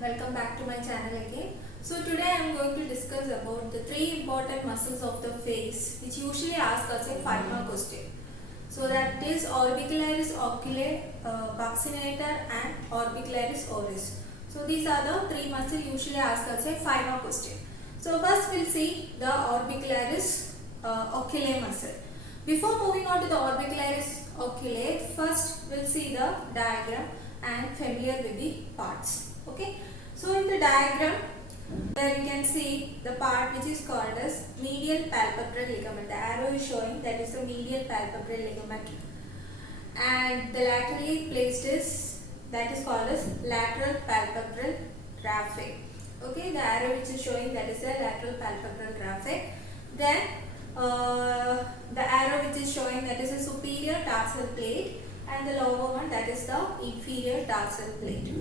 welcome back to my channel again. So today I am going to discuss about the three important muscles of the face which usually ask us a 5-mark question. So that is orbicularis oculi, buccinator and orbicularis oris. So these are the three muscles usually ask us a 5-mark question. So first we'll see the orbicularis oculi muscle. Before moving on to the orbicularis oculi, first we'll see the diagram and familiar with the parts. Okay, so in the diagram there you can see the part which is called as medial palpebral ligament. The arrow is showing that is the medial palpebral ligament, and the laterally placed is that is called as lateral palpebral raphe. Okay, the arrow which is showing that is the lateral palpebral raphe. Then the arrow which is showing that is a superior tarsal plate, and the lower one that is the inferior tarsal plate.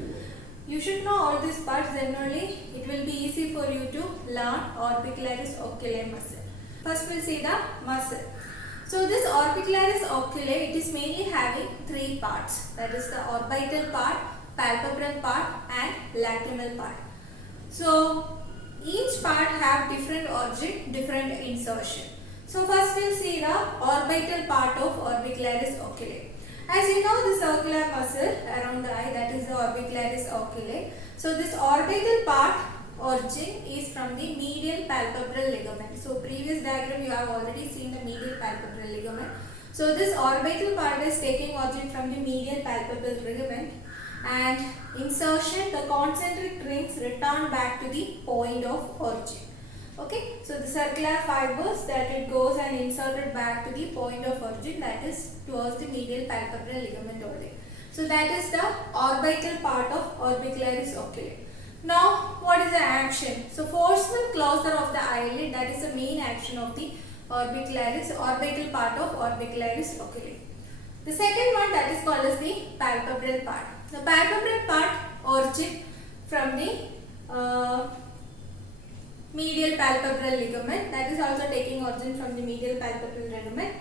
You should know all these parts, then only it will be easy for you to learn orbicularis oculi muscle. First we'll see the muscle. So this orbicularis oculi, it is mainly having three parts, that is the orbital part, palpebral part and lacrimal part. So each part have different origin, different insertion. So first we'll see the orbital part of orbicularis oculi. As you know, the circular muscle around the eye, that is the orbicularis oculi. So this orbital part origin is from the medial palpebral ligament. So previous diagram you have already seen the medial palpebral ligament. So this orbital part is taking origin from the medial palpebral ligament, and insertion, the concentric rings return back to the point of origin. Okay, so the circular fibers that it goes and inserted back to the point of origin, that is towards the medial palpebral ligament only. So that is the orbital part of orbicularis oculi. Now what is the action? So forceful closure of the eyelid, that is the main action of the orbital part of orbicularis oculi. The second one, that is called as the palpebral part. The palpebral part origin from the medial palpebral ligament, that is also taking origin from the medial palpebral ligament.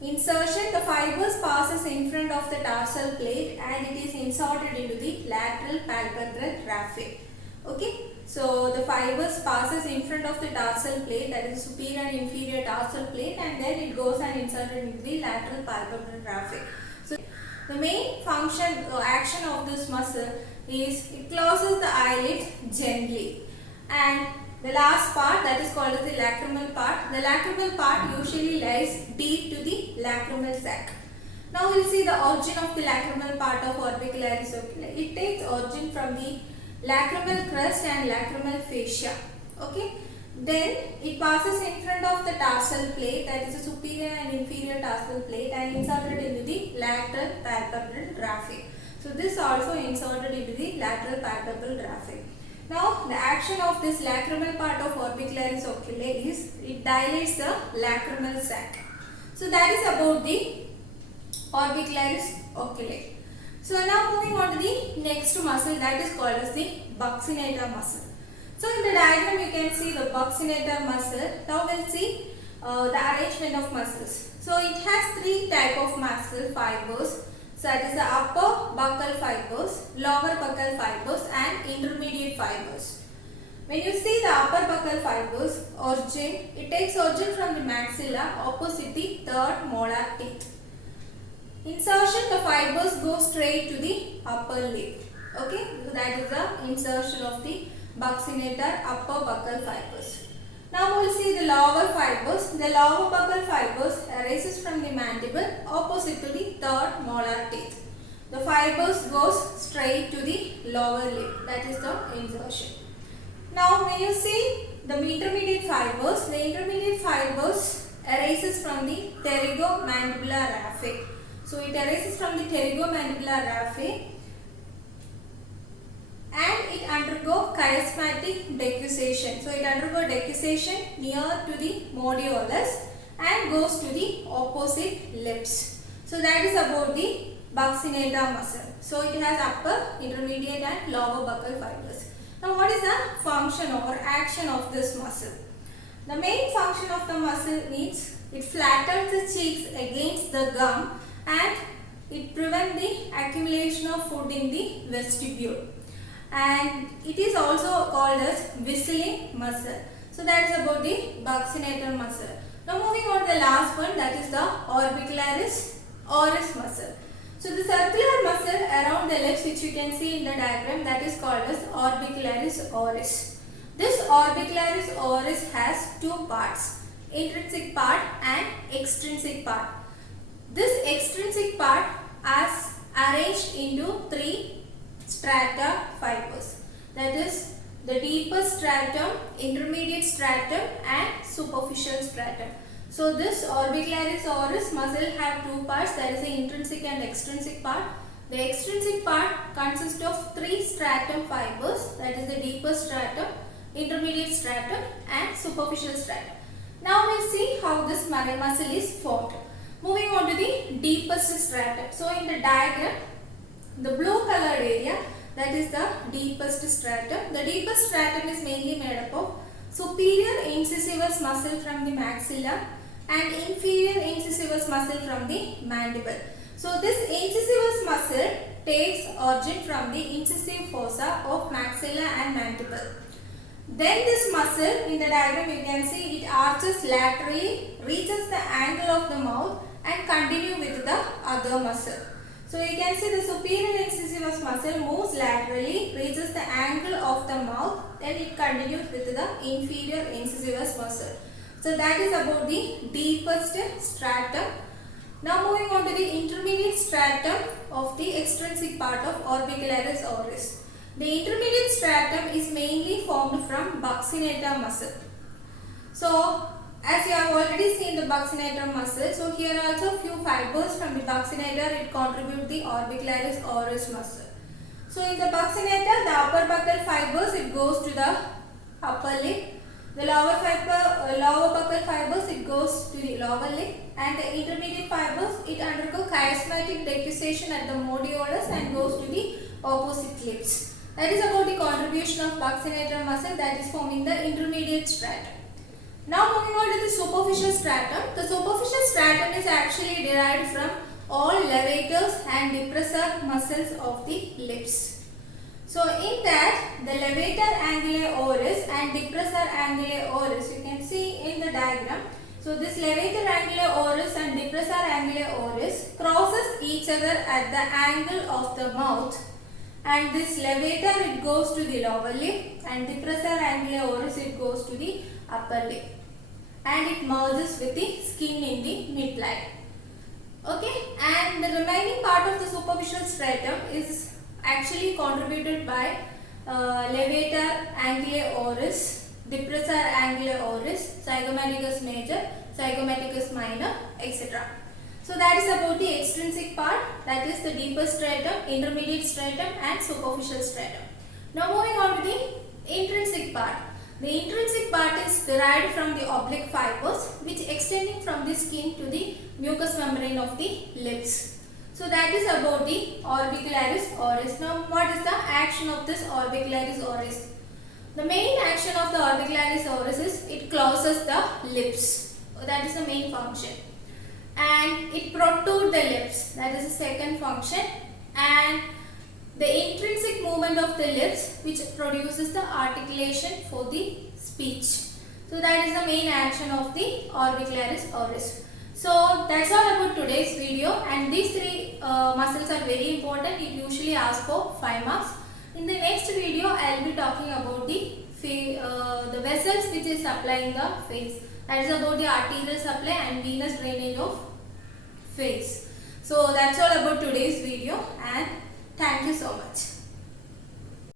Insertion, the fibers passes in front of the tarsal plate and it is inserted into the lateral palpebral raphe. Okay, so the fibers passes in front of the tarsal plate, that is superior and inferior tarsal plate, and then it goes and inserted into the lateral palpebral raphe. So the main function or action of this muscle is it closes the eyelid gently. And the last part, that is called as the lacrimal part. The lacrimal part usually lies deep to the lacrimal sac. Now we will see the origin of the lacrimal part of orbicularis oculi. It takes origin from the lacrimal crest and lacrimal fascia. Okay. Then it passes in front of the tarsal plate, that is a superior and inferior tarsal plate, and inserted into the lateral palpebral raphe. So this also inserted into the lateral palpebral raphe. Now the action of this lacrimal part of orbicularis oculi is it dilates the lacrimal sac. So that is about the orbicularis oculi. So now moving on to the next muscle, that is called as the buccinator muscle. So in the diagram you can see the buccinator muscle. Now we'll see the arrangement of muscles. So it has three type of muscle fibers. So that is the upper buccal fibers, lower buccal fibers and intermediate fibers. When you see the upper buccal fibers origin, it takes origin from the maxilla opposite the third molar teeth. Insertion, the fibers go straight to the upper lip. Okay, so that is the insertion of the buccinator upper buccal fibers. Now we will see the lower fibers. The lower buccal fibers arises from the mandible opposite to the third molar teeth. The fibers goes straight to the lower lip, that is the insertion. Now when you see the intermediate fibers, the intermediate fibers arises from the pterygomandibular raphe. So it arises from the pterygomandibular raphe, and it undergo chiasmatic decussation. So it undergo decussation near to the modiolus and goes to the opposite lips. So that is about the buccinator muscle. So it has upper, intermediate and lower buccal fibers. Now what is the function or action of this muscle? The main function of the muscle means it flattens the cheeks against the gum and it prevents the accumulation of food in the vestibule. and it is also called as whistling muscle. So that is about the buccinator muscle. Now moving on to the last one, that is the orbicularis oris muscle. So the circular muscle around the lips which you can see in the diagram, that is called as orbicularis oris. This orbicularis oris has two parts, intrinsic part and extrinsic part. This extrinsic part is arranged into three strata fibers, that is the deepest stratum, intermediate stratum and superficial stratum. So this orbicularis oris muscle have two parts, that is the intrinsic and extrinsic part. The extrinsic part consists of three stratum fibers, that is the deepest stratum, intermediate stratum and superficial stratum. Now we see how this muscle is formed. Moving on to the deepest stratum. So in the diagram, the blue colored area, that is the deepest stratum. The deepest stratum is mainly made up of superior incisivus muscle from the maxilla and inferior incisivus muscle from the mandible. So this incisivus muscle takes origin from the incisive fossa of maxilla and mandible. Then this muscle in the diagram you can see it arches laterally, reaches the angle of the mouth and continue with the other muscle. So you can see the superior incisivus muscle moves laterally, reaches the angle of the mouth, then it continues with the inferior incisivus muscle. So that is about the deepest stratum. Now moving on to the intermediate stratum of the extrinsic part of orbicularis oris. The intermediate stratum is mainly formed from buccinator muscle. So as you have already seen the buccinator muscle, so here are also few fibers from the buccinator, it contribute the orbicularis oris muscle. So in the buccinator, the upper buccal fibers, it goes to the upper lip. The lower buccal fibers, it goes to the lower lip, and the intermediate fibers, it undergo chiasmatic decussation at the modiolus and goes to the opposite lips. That is about the contribution of buccinator muscle that is forming the intermediate stratum. Now moving on to the superficial stratum. The superficial stratum is actually derived from all levators and depressor muscles of the lips. So in that, the levator angulae oris and depressor angulae oris, you can see in the diagram. So this levator angulae oris and depressor angulae oris crosses each other at the angle of the mouth, and this levator it goes to the lower lip and depressor angulae oris it goes to the upper lip, and it merges with the skin in the midline. Okay, and the remaining part of the superficial stratum is actually contributed by levator angulae oris, depressor angulae oris, zygomaticus major, zygomaticus minor, etc. So that is about the extrinsic part, that is the deepest stratum, intermediate stratum and superficial stratum. Now moving on to the intrinsic part. The intrinsic part is derived from the oblique fibers which extending from the skin to the mucous membrane of the lips. So that is about the orbicularis oris. Now what is the action of this orbicularis oris? The main action of the orbicularis oris is it closes the lips. That is the main function. And it protrudes the lips. That is the second function. And the intrinsic movement of the lips which produces the articulation for the speech. So that is the main action of the orbicularis oris. So that's all about today's video, and these three muscles are very important. It usually asks for 5 marks. In the next video, I will be talking about the vessels which is supplying the face. That is about the arterial supply and venous drainage of face. So that's all about today's video, and thank you so much.